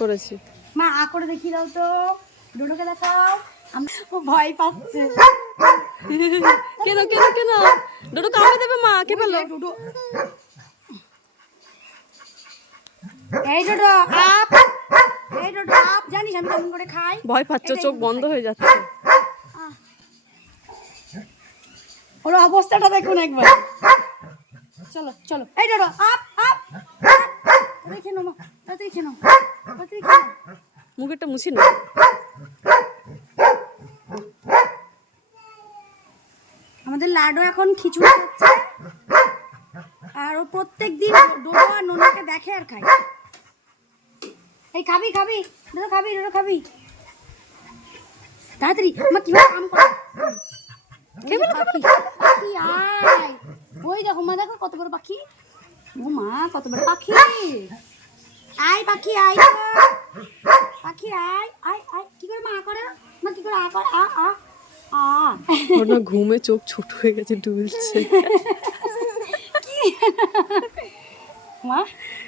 করেছি। মা আ করে দেখিয়ে দাও তো। ডোডোকে দেখাও। আমি ও ভয় পাচ্ছে। কেন কেন কেন? দুটো কামড়ে দেবে মা কে পেল? এই ডোডো এই ডোডো আপ। এই ডোডো আপ। জানিস আমি কেমন করে খাই? ভয় পাচ্ছ চোখ বন্ধ হয়ে যাচ্ছে। ওর অবস্থাটা দেখুন একবার। চলো চলো। এই ডোডো আপ আপ। দেখে নাও খেয়ে নাও। মুখেরটা মুছি না। আমাদের লাডু এখন খিচুড়ি খাচ্ছে। আর ও প্রত্যেক দিন ডোডো আর নোনাকে দেখে আর খায়। এই খাবি খাবি ডোডো খাবি ডোডো খাবি। তাড়াতাড়ি মা কীভাবে কাম করে? পাখি পাখি আয়। ওই দেখো মা দেখো কত বড় পাখি। ও মা কত বড় পাখি। আয় পাখি আয়। পাখি আয় আয় আয়। কি করে মা করে? মা কি করে আ করে? আ আ আ। ওর না ঘুমে চোখ ছোট হয়ে গেছে ডুলছে। মা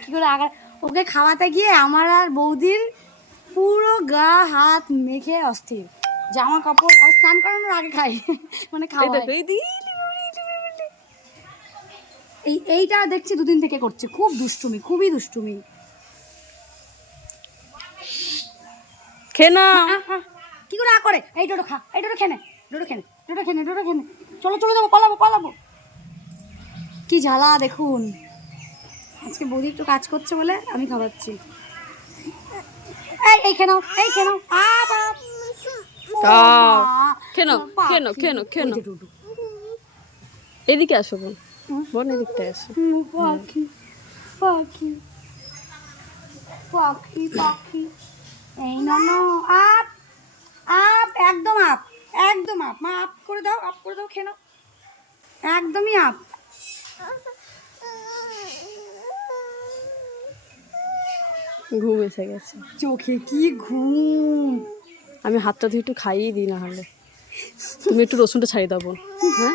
কি করে আগা ওকে খাওয়াতে গিয়ে আমার আর বৌদির পুরো গা হাত মেখে অস্থির। জামা কাপড় আর স্নান করানোর আগে খাই। মানে খাওয়া এই এইটা দেখছি দুদিন থেকে করছে। খুব দুষ্টুমি খুবই দুষ্টুমি। খে না। কি করে আ করে? এই ডোডো খা এই ডোডো খেনে ডোডো খেনে ডোডো খেনে ডোডো খেনে। চলো চলো যাব পালাবো পালাবো। কি জ্বালা দেখুন। আজকে বৌদি একটু কাজ করছে বলে আমি খাওয়াচ্ছি। এই এই খেনো এই খেনো আ বাপ। তা, মা, খেনো। খেনো, খেনো, খেনো। ওই যে এদিকে আসো বোন বোন এদিকটায় আসো। পাখি পাখি পাখি পাখি। এই ননো আপ আপ একদম আপ একদম আপ মা আপ করে দাও আপ করে দাও খেয়ে নাও। একদমই আপ ঘুম এসে গেছে। চোখে কি ঘুম? আমি হাতটা ধুয়ে একটু খাইয়ে দিই না হলে তুমি একটু রসুনটা ছাড়িয়ে দাও হ্যাঁ?